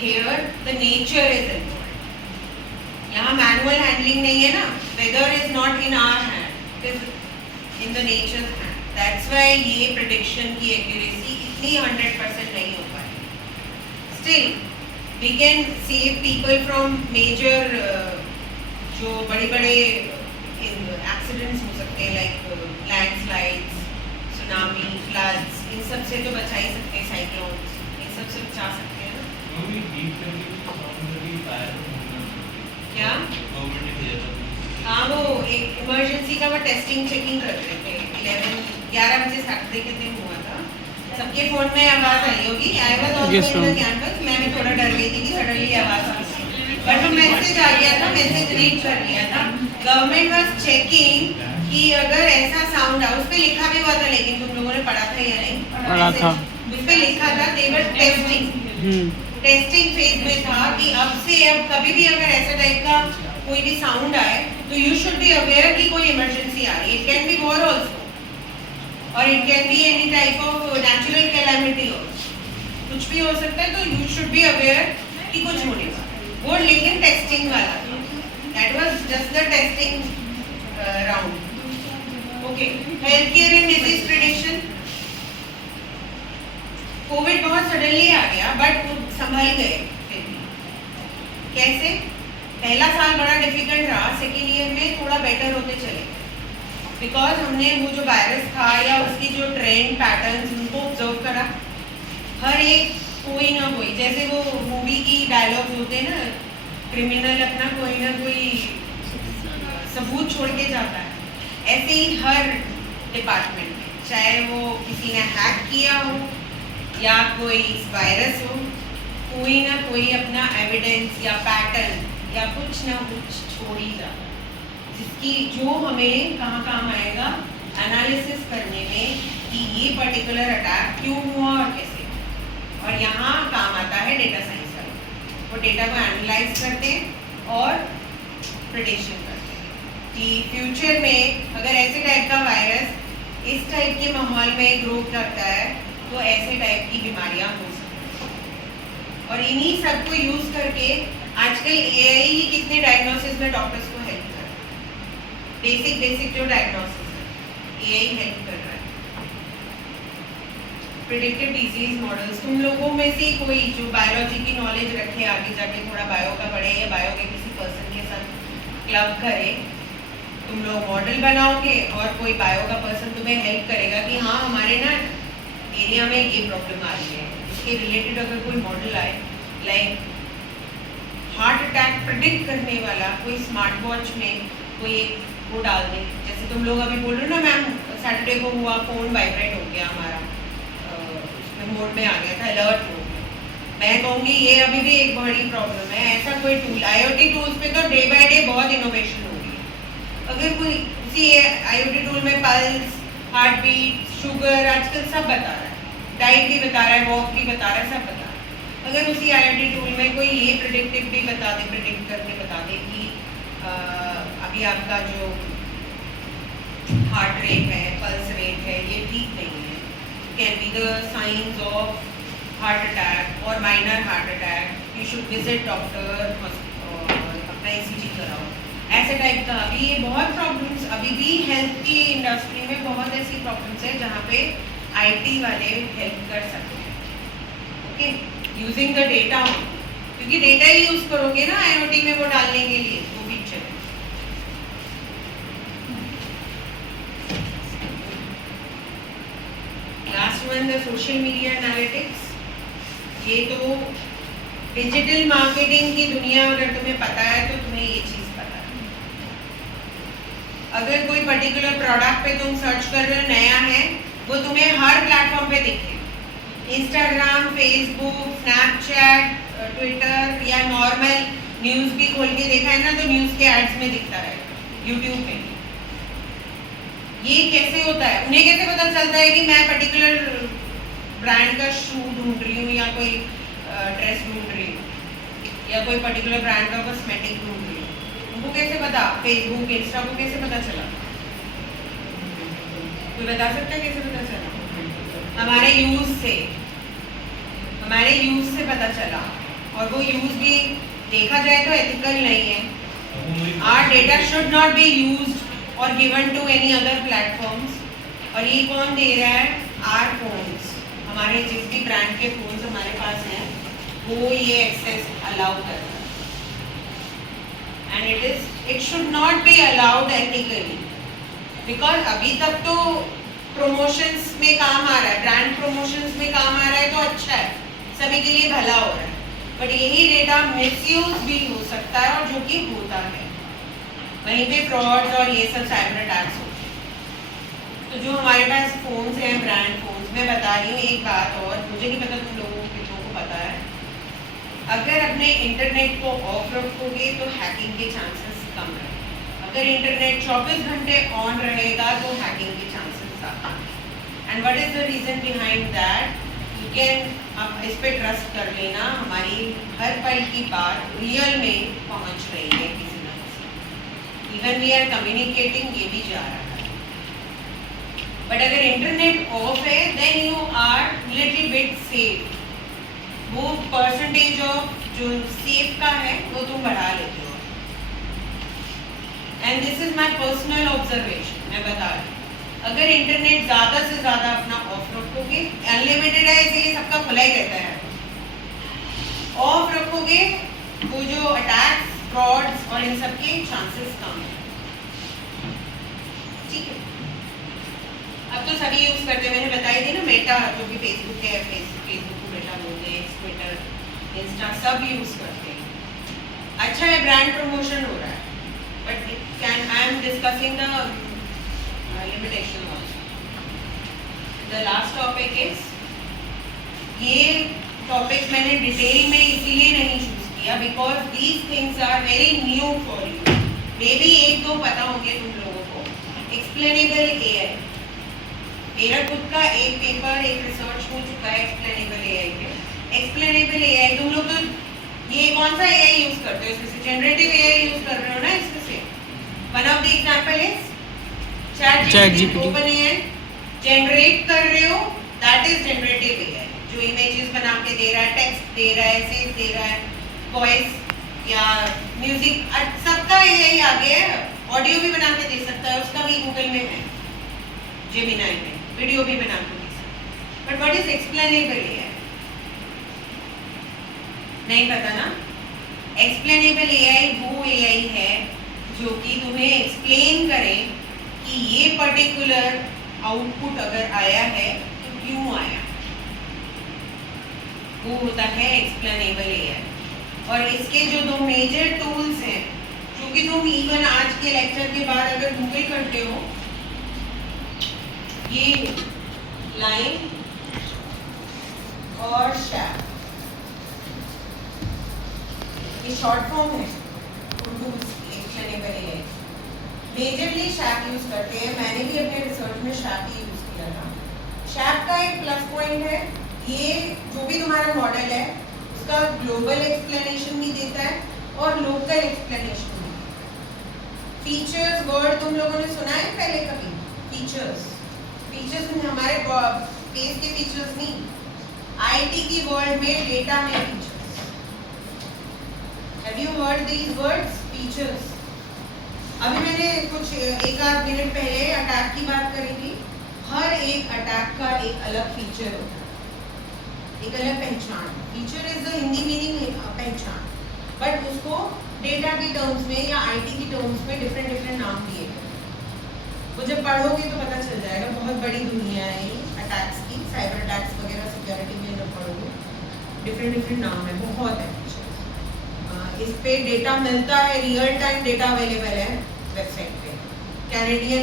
here the nature is involved. यहाँ मैनुअल हैंडलिंग नहीं है ना, weather is not in our hand, it is in the nature hand. That's why ये प्रेडिक्शन की एक्यूरेसी इतनी 100% नहीं हो पाई। Still we can save people from major, जो बड़े एक्सीडेंट्स हो सकते हैं, लाइक लैंडस्लाइड्स, सुनामी, फ्लड्स, इन सब से तो बचा ही सकते हैं, साइक्लोन्स, इन सब से बचा सकते हैं ना। क्या? हाँ, वो एक इमरजेंसी का वो टेस्टिंग चेकिंग कर रहे थे, 11 बजे सैटरडे के दिन हुआ था। सबके फोन में आवाज आई होगी, I was also in the campus, मैं भी थोड़ा डर गई थी कि सडनली आवाज आ गई, बट वो मैसेज आ गया था, मैसेज रीड कर लिया था। गवर्नमेंट वाज चेकिंग कि अगर ऐसा साउंड आ, उस पे लिखा भी हुआ था, लेकिन तुम लोगों ने पढ़ा था या नहीं? पढ़ा था। उस पे लिखा था दे वर टेस्टिंग फेज में था कि अब से अब कभी भी अगर ऐसा टाइप का कोई भी साउंड आए तो यू शुड बी अवेयर कि कोई इमरजेंसी आ रही है। It can be war also, और it can be any type of natural calamity also, कुछ भी हो सकता है, तो यू शुड बी अवेयर कि कुछ होने वाला है। वो लेकिन टेस्टिंग वाला था, that was just the testing round. Okay, health care and disease prediction. Covid बहुत सडनली आ गया, बट वो संभल गए फिर भी। कैसे? पहला साल बड़ा डिफिकल्ट रहा, सेकेंड ईयर में थोड़ा बेटर होते चले गए, बिकॉज हमने वो जो वायरस था या उसकी जो ट्रेंड पैटर्न्स उनको ऑब्जर्व करा। हर एक कोई ना कोई, जैसे वो मूवी की डायलॉग्स होते हैं ना, क्रिमिनल अपना कोई ना कोई सबूत छोड़ के जाता है, ऐसे ही हर डिपार्टमेंट में, चाहे वो किसी ने हैक किया हो या कोई वायरस हो, कोई ना कोई अपना एविडेंस या पैटर्न या कुछ ना कुछ छोड़ ही जाता है, जिसकी जो हमें कहाँ काम आएगा एनालिसिस करने में कि ये पर्टिकुलर अटैक क्यों हुआ और कैसे। और यहाँ काम आता है डेटा साइंस वाला, वो डेटा को एनालाइज करते हैं और प्रेडिक्शन करते हैं कि फ्यूचर में अगर ऐसे टाइप का वायरस इस टाइप के माहौल में ग्रो करता है तो ऐसे टाइप की बीमारियां हो सकती हैं। और इन्हीं सब को यूज करके आजकल एआई ही कितने डायग्नोसिस में डॉक्टर्स को हेल्प कर रहा है। बेसिक जो डायग्नोसिस है एआई हेल्प कर रहा है। प्रेडिक्टिव डिजीज मॉडल्स, तुम लोगों में से कोई जो बायोलॉजी की नॉलेज रखे, आगे जाके थोड़ा बायो का पढ़े या बायो के किसी पर्सन के साथ क्लब करे, तुम लोग मॉडल बनाओगे और कोई बायो का पर्सन तुम्हें हेल्प करेगा कि हाँ हमारे ना एरिया में ये प्रॉब्लम आ रही है, उसके रिलेटेड अगर कोई मॉडल आए, लाइक हार्ट अटैक प्रिडिक्ट करने वाला कोई स्मार्ट वॉच में कोई एक वो डाल दें, जैसे तुम लोग अभी बोल रहे हो ना मैम, सैटरडे को हुआ फ़ोन वाइब्रेट हो गया हमारा, उसमें मोड में आ गया था, अलर्ट हो गया। मैं कहूँगी ये अभी भी एक बड़ी प्रॉब्लम है। ऐसा कोई टूल, IoT टूल्स पे तो डे बाय डे बहुत इनोवेशन हो रही है। अगर कोई उसी IoT टूल में पल्स, हार्ट बीट, शुगर आजकल सब बता रहा है, डाइट भी बता रहा है, वॉक भी बता रहा है, सब बता रहा है। अगर उसी IoT टूल में कोई ये प्रिडिक्टिव भी बता दे, प्रिडिक्ट करके बता दे कि अभी आपका जो हार्ट रेट है, पल्स रेट है, ये ठीक नहीं है, can be the science of heart attack और minor heart attack, you should visit doctor और अपना ECG कराओ, ऐसे टाइप का। अभी ये बहुत प्रॉब्लम्स, अभी भी हेल्थ की इंडस्ट्री में बहुत ऐसी प्रॉब्लम्स है जहाँ पे IT वाले हेल्प कर सकते हैं, ओके, यूजिंग द डेटा, क्योंकि डेटा ही यूज करोगे ना IoT में वो डालने के लिए वो feature. Last one, the social media analytics. ये तो डिजिटल मार्केटिंग की दुनिया, अगर तुम्हें पता है तो तुम्हें ये चीज पता है। अगर कोई पर्टिकुलर प्रोडक्ट पे तुम सर्च कर रहे हो, नया है, वो तुम्हें हर प्लेटफॉर्म पे दिखे, इंस्टाग्राम, फेसबुक, स्नैपचैट, ट्विटर, या नॉर्मल न्यूज़ भी खोल के देखा है ना तो न्यूज़ के एड्स में दिखता है, यूट्यूब पे। ये कैसे होता है? उन्हें कैसे पता चलता है कि मैं पर्टिकुलर ब्रांड का शू ढूंढ रही हूँ या कोई ड्रेस ढूंढ रही हूँ या कोई पर्टिकुलर ब्रांड का कॉस्मेटिक ढूंढ रही हूँ? उनको कैसे पता? फेसबुक, इंस्टा को कैसे पता चला? कोई बता सकता है कैसे पता चला? हमारे यूज से पता चला, और वो यूज भी देखा जाए तो एथिकल नहीं है। Our data should not be used और given to any other platforms. और ये कौन दे रहा है? आवर फोन्स, हमारे जिस भी ब्रांड के फोन्स हमारे पास हैं वो ये एक्सेस अलाउ कर रहा है, and it should not be allowed ethically, because अभी तक तो प्रमोशंस में काम आ रहा है, ब्रांड प्रमोशंस में काम आ रहा है तो अच्छा है, सभी के लिए भला हो रहा है, बट यही डेटा मिसयूज भी हो सकता है, और जो कि होता है। वहीं पे फ्रॉड्स और ये सब साइबर अटैक्स होते हैं। तो जो हमारे पास फोन्स हैं, ब्रांड फोन्स, मैं बता रही हूँ एक बात और, मुझे नहीं पता तुम लोगों को पता है, अगर अपने इंटरनेट को ऑफ रखोगे तो हैकिंग के चांसेस कम रहेंगे। अगर इंटरनेट 24 घंटे ऑन रहेगा तो हैकिंग के चांसेस ज़्यादा। And what is the reason behind that? You can, आप इस पे ट्रस्ट कर लेना, हमारी हर पल की बात रियल में पहुंच रही है किसी न किसी, इवन वी आर कम्युनिकेटिंग, ये भी जा रहा है। बट अगर इंटरनेट ऑफ है then you are little bit safe, वो परसेंटेज ऑफ जो सेफ का है वो तुम बढ़ा लेते हो। And this is my personal observation, मैं बता रही हूँ, अगर इंटरनेट ज़्यादा से ज़्यादा अपना ऑफ रखोगे, अनलिमिटेड है इसीलिए सबका खुला ही रहता है, ऑफ रखोगे वो जो अटैक्स, फ्रॉड्स और इन सब के चांसेस कम है, ठीक है। अब तो सभी यूज़ करते हैं, मैंने बताई थी ना, मेटा जो कि फेसबुक है, फेसबुक को मेटा बोलते हैं, ट्विटर, इंस्टा, सब यूज़ करते हैं। अच्छा है, ब्रांड प्रमोशन हो रहा है, but can I am discussing the limitation also. The last topic is, ये टॉपिक मैंने डिटेल में इसीलिए नहीं चूज किया because these things are very new for you, maybe एक दो पता होंगे तुम लोगों को। एक्सप्लेनेबल AI, मेरा खुद का एक पेपर, एक रिसर्च हो चुका है एक्सप्लेनेबल AI पे। एक्सप्लेनेबल AI, तुम लोग तो ये कौन सा AI यूज करते हो? इसमें से जनरेटिव AI यूज कर रहे हो ना इसमें से। One of the example is ChatGPT, OpenAI generate कर रहे हो, दैट इज जनरेटिव AI, जो इमेजेस बना के दे रहा है, टेक्स्ट दे रहा है, एसेज दे रहा है, वॉइस या म्यूजिक, सबका AI आ गया है। ऑडियो भी बना के दे सकता है, उसका भी गूगल में है, जेमिनाई में, वीडियो भी बना के दे सकता है। But what is explainable AI? नहीं पता ना? एक्सप्लेनेबल AI वो AI है जो कि तुम्हें एक्सप्लेन करे कि ये पर्टिकुलर आउटपुट अगर आया है तो क्यों आया, वो होता है एक्सप्लेनेबल AI। और इसके जो दो मेजर टूल्स हैं, क्योंकि तुम इवन आज के लेक्चर के बाद अगर गूगल करते हो, ये लाइन और शैप, ये शॉर्ट फॉर्म है उर्दू एक्शनेबल है। मेजरली शैप यूज करते हैं, मैंने भी अपने रिसर्च में शैप ही यूज किया था। शैप का एक प्लस पॉइंट है, ये जो भी तुम्हारा मॉडल है उसका ग्लोबल एक्सप्लेनेशन भी देता है और लोकल एक्सप्लेनेशन भी। फीचर्स वर्ड तुम लोगों ने सुना है पहले कभी? फीचर्स हमारे केस के फीचर्स नहीं, आईटी की वर्ल्ड में डेटा में features. Have you heard these words? Features. अभी मैंने कुछ एक आध मिनट पहले अटैक की बात करी थी। हर एक अटैक का एक अलग फीचर होता है, एक अलग पहचान। Feature is the Hindi meaning पहचान, बट उसको डेटा की टर्म्स में या आईटी की टर्म्स में डिफरेंट नाम दिए गए। वो जब पढ़ोगे तो पता चल जाएगा, बहुत बड़ी दुनिया है अटैक्स की, साइबर अटैक्स वगैरह सिक्योरिटी में जब पढ़ोगे डिफरेंट नाम है, बहुत है। इस पे डेटा मिलता है, रियल टाइम डेटा अवेलेबल है वेबसाइट पे। कैनेडियन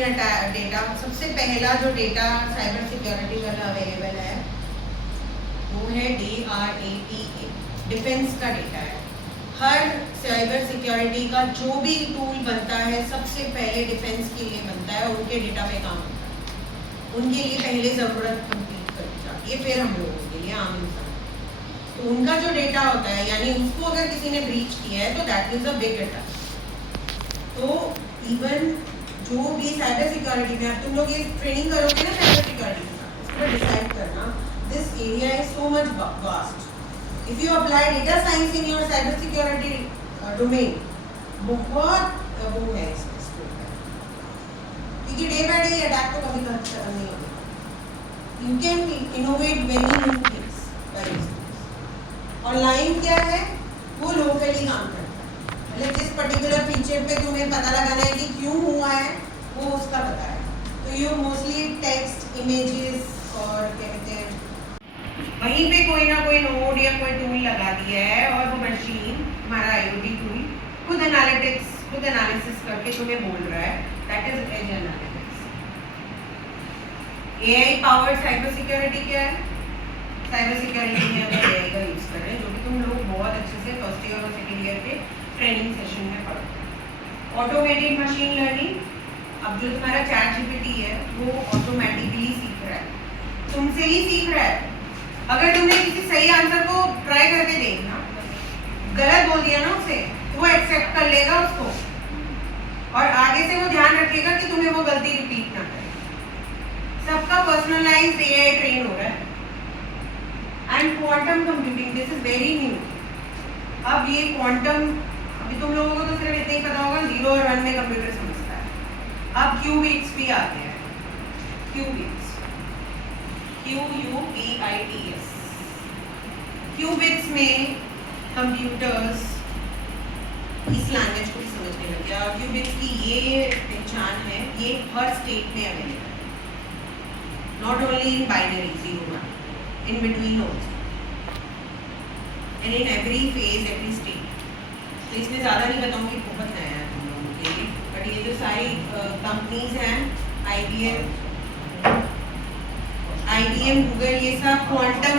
डेटा, सबसे पहला जो डेटा साइबर सिक्योरिटी वाला अवेलेबल है वो है DRATA, डिफेंस का डेटा है। हर साइबर सिक्योरिटी का जो भी टूल बनता है सबसे पहले डिफेंस के लिए बनता है, उनके डेटा पे काम होता है, उनके लिए पहले ज़रूरत कंप्लीट करनी जाती है, फिर हम लोगों के लिए आम इंसान। तो उनका जो डेटा होता है, यानी उसको अगर किसी ने ब्रीच किया है तो that is a big attack. तो इवन जो भी साइबर सिक्योरिटी में, अब तुम लोग ये ट्रेनिंग करोगे ना साइबर सिक्योरिटी के साथ, उसको डिसाइड करना this area is so much vast. If you apply data science in your cyber security domain, बहुत वो है इसमें स्कोप है, क्योंकि डे बाय डे अटैक तो कभी खत्म नहीं होगा। You can innovate many new things by this. और लाइन क्या है? वो लोकली काम करता है, मतलब जिस पर्टिकुलर फीचर पे तुम्हें पता लगाना है कि क्यों हुआ है वो उसका पता है। तो यू मोस्टली टेक्स्ट, इमेजेस और क्या कहते हैं, वहीं पे कोई ना कोई नोड या कोई टूल लगा दिया है और वो मशीन, हमारा IoT टूल खुद एनालिसिस करके तुम्हें बोल रहा है, that is edge analytics. AI powered cyber security क्या है? साइबर सिक्योरिटी में अगर AI का यूज कर रहे हैं, जो कि तुम लोग बहुत अच्छे से फर्स्ट ईयर और सेकेंड ईयर के ट्रेनिंग सेशन में पढ़ते हैं। ऑटोमेटेड मशीन लर्निंग, अब जो तुम्हारा ChatGPT है वो ऑटोमेटिकली सीख रहा है, तुमसे ही सीख रहा है। अगर तुमने किसी सही आंसर को ट्राई करके देखना, गलत बोल दिया ना उसे, तो वो एक्सेप्ट कर लेगा उसको और आगे से वो ध्यान रखेगा कि तुम्हें वो गलती रिपीट ना करे। सबका पर्सनलाइज्ड AI ट्रेन हो रहा है। And quantum computing, this is very new. अब ये क्वांटम, अभी तुम लोगों को तो सिर्फ इतना ही पता होगा 0 और 1 में कंप्यूटर समझता है। अब क्यूबिट्स भी आते हैं, क्यूबिट्स, QUBITS। क्यूबिट्स में कंप्यूटर्स इस लैंग्वेज को भी समझने लग गया। और क्यूबिट्स की ये पहचान है, ये हर स्टेट में अवेलेबल है, not only in binary 0 1, in between also, and in every phase, every state। तो इसमें ज़्यादा नहीं बताऊँगी, बहुत नया है तुम लोगों के लिए, बट ये जो सारी कंपनीज हैं, IBM, गूगल, ये सब क्वांटम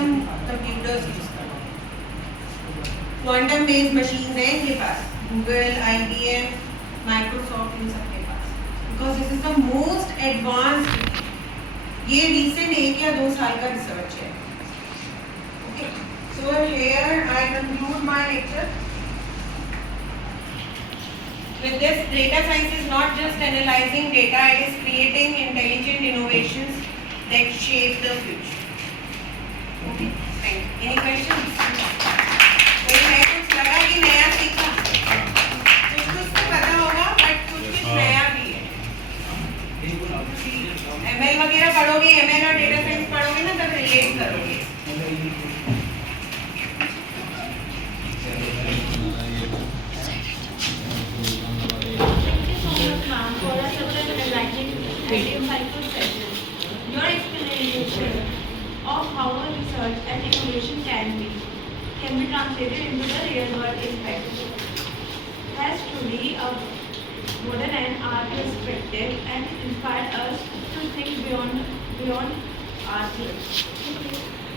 कंप्यूटर्स यूज करते हैं, क्वांटम बेस्ड मशीन है इनके पास, गूगल, IBM, माइक्रोसॉफ्ट, इन सब के पास, because this is the most advanced. ये रिसेंट 1 या 2 साल का रिसर्च है। So here I conclude my lecture. With this, data science is not just analyzing data, it is creating intelligent innovations that shape the future. Okay, thank you. Any questions? कोई नया कुछ लगा कि नया सीखा? कुछ तो पता होगा, बट कुछ नया भी है। ML वगैरह पढ़ोगे, ML और डेटा साइंस पढ़ोगे ना, तब रिलेट करोगे। Your explanation of how a research and innovation can be can be translated into the real world impact. Has truly a modern and art perspective and inspired us to think beyond ourselves.